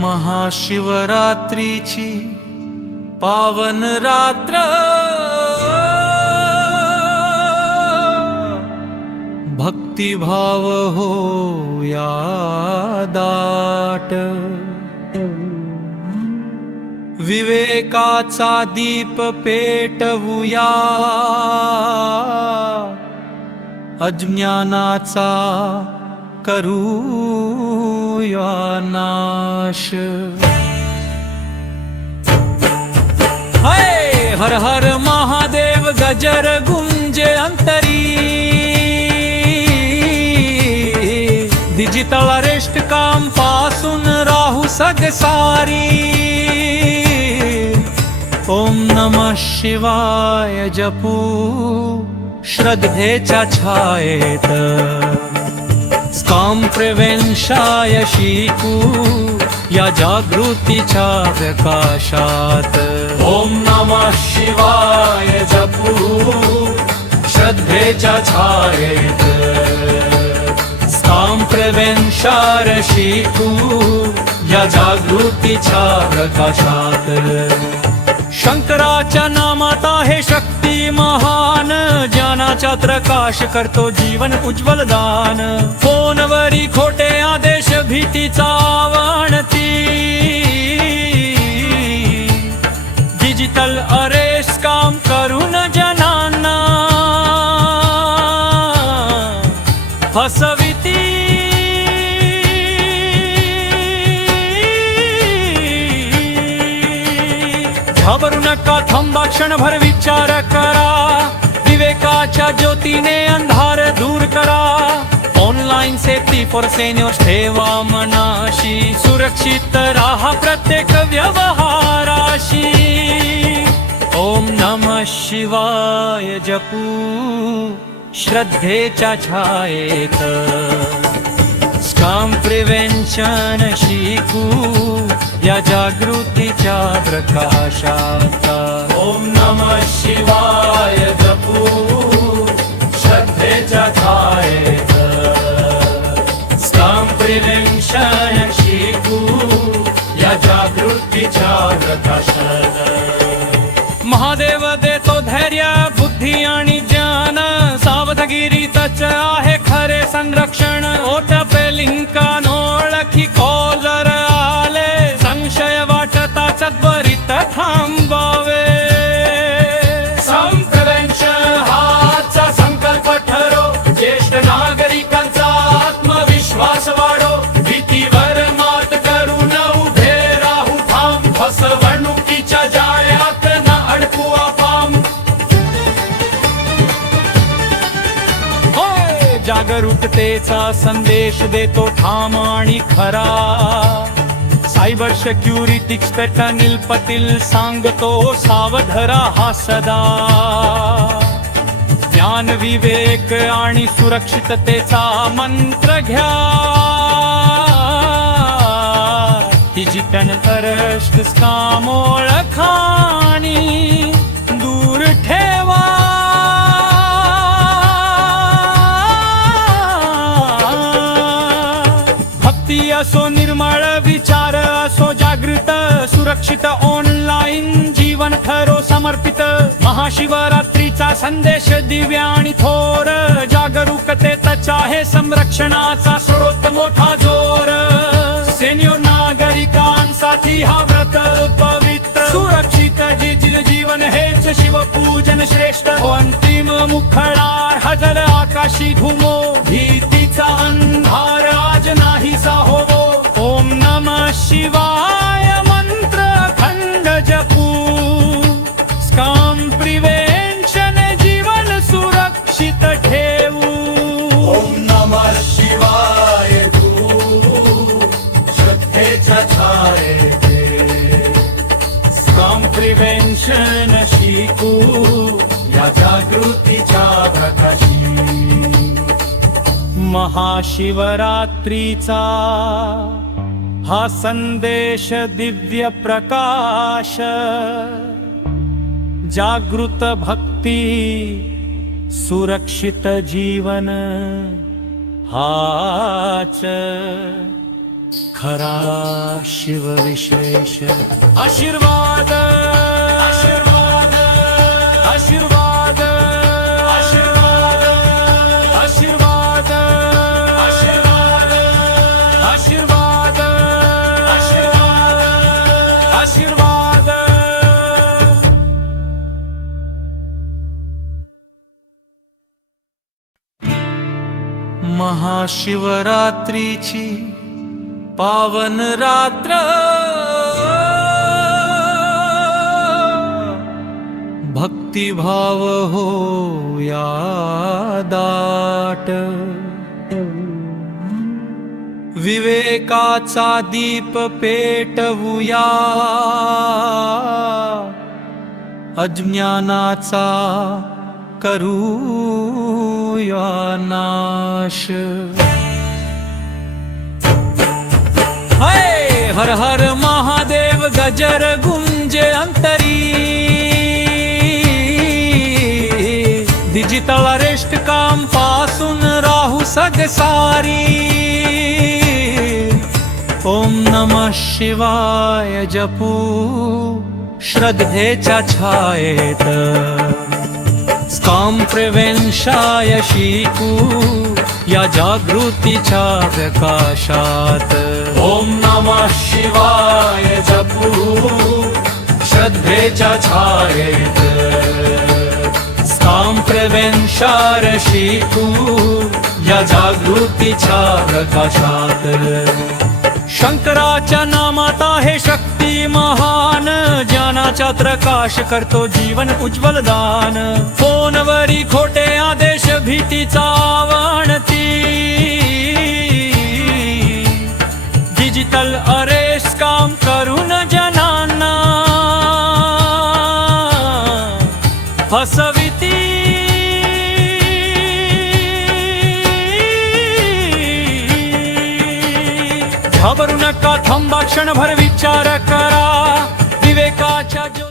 महाशिवरात्रीची पावन रात्र, भक्तिभाव हो या दाट, विवेकाचा दीप पेटवूया, अज्ञानाचा करूया नाश। हर हर महादेव गजर गुंजे अंतरी, डिजिटल अरेस्ट काम पासून राहू सगसारी। ओम नमः शिवाय जपू श्रद्धेच्या छायेत, स्कॅम प्रिव्हेन्शाय शिकू या जागृतीच्या प्रकाशात। ओम नमः शिवाय जपू श्रद्धेच्या छायेत, स्कॅम प्रिव्हेन्शाय शिकू या जागृतीच्या प्रकाशात। शंकराच्या नामात आहे शक्ती महान, ज्ञानाचा प्रकाश करतो जीवन उज्ज्वल दान। फोनवरी खोटे आदेश भीतीचा आवणती, डिजिटल अरेस्ट काम करून जनांना फसविती। घाबरू नका, थांबा क्षणभर विचार करा, विवेकाच्या ज्योतीने अंधार दूर करा। ऑनलाईन सेफ्टी फॉर सेन्योर्स ठेवा मनाशी, सुरक्षित राहा प्रत्येक व्यवहाराशी। ओम नमः शिवाय जपू श्रद्धेच्या छायेत, स्कॅम प्रिव्हेन्शन शिकू या जागृतीच्या प्रकाशात। ओम नमः शिवाय जपू श्रद्धेच्या छायेत, स्कॅम प्रिव्हेन्शन शिकू या जागृतीच्या प्रकाशात। महादेव देतो धैर्य बुद्धी आणि ज्ञान, सावधगिरीतच आहे खरे संरक्षण। ओटपे लिंकान ओळखी कॉलर आले, संशय वाटताच त्वरित थांबावे। स्कॅम प्रिव्हेन्शन हाचा संकल्प ठरो, ज्येष्ठ नागरिकांचा आत्मविश्वास वाढो। भीतीवर मात करून उभे राहू ठाम, फसवणुकीच्या जाळ्यात न अडकू आपण। जागरूकतेचा संदेश देतो ठाम आणि खरा, cyber security expert Anil Patil सांगतो सावध राहा सदा। ज्ञान विवेक आणि सुरक्षिततेचा मंत्र घ्या, डिजिटल अरेस्ट स्कॅम ओळखा आणि दूर ठेवा। भक्ती असो निर्मळ विचार असो जागृत, सुरक्षित ऑनलाईन जीवन ठरो समर्पित। महाशिवरात्रीचा संदेश दिव्य आणि थोर, जागरूकतेतच आहे संरक्षणाचा स्रोत मोठा जोर। सेन्यो नागरिकांसाठी हा व्रत पवित्र, सुरक्षित जीवन हेच शिवपूजन श्रेष्ठ। अंतिम मुखडा हजर आकाशी घुमो, भीतीचा अंधार आज नाहीसा होवो। ओम नमः शिवाय मंत्र खंड जपू, स्कॅम प्रिव्हेन्शन जीवन सुरक्षित ठेवू। ओम नमः शिवाय तू श्रद्धेच्या छायेत, स्कॅम प्रिव्हेन्शन शिकू या जागृतीच्या प्रकाशी। महाशिवरात्रीचा हा संदेश दिव्य प्रकाश, जागृत भक्ती सुरक्षित जीवन हाच खरा शिव विशेष आशीर्वाद आशीर्वाद आशीर्वाद आशीर्वाद आशीर्वाद आशीर्वाद आशीर्वाद आशीर्वाद आशीर्वाद महाशिवरात्रीची पावन रात्र भक्तिभाव हो या दाट विवेकाचा दीप पेटवूया अज्ञानाचा करूया नाश हर हर महादेव गजर गुंजे अंतरी डिजिटल अरेस्ट काम पासून राहू सगसारी ओम नमः शिवाय जपू श्रद्धेच्या छायेत स्कॅम प्रिव्हेन्शाय शिकू या जागृतीच्या प्रकाशात ओम नमः शिवाय जपू श्रद्धेच्या छायेत स्कॅम प्रिव्हेन्शाय शिकू या जागृतीच्या प्रकाशात शंकराच्या नामात आहे शक्ती महान ज्ञानाचा प्रकाश करतो जीवन उज्ज्वल दान फोनवरी खोटे आदेश भीतीचा आवणती डिजिटल अरेस्ट काम करून जनांना फसविती घाबरू नका थांबा क्षणभर विचार करा विवेकाच्या ज्योती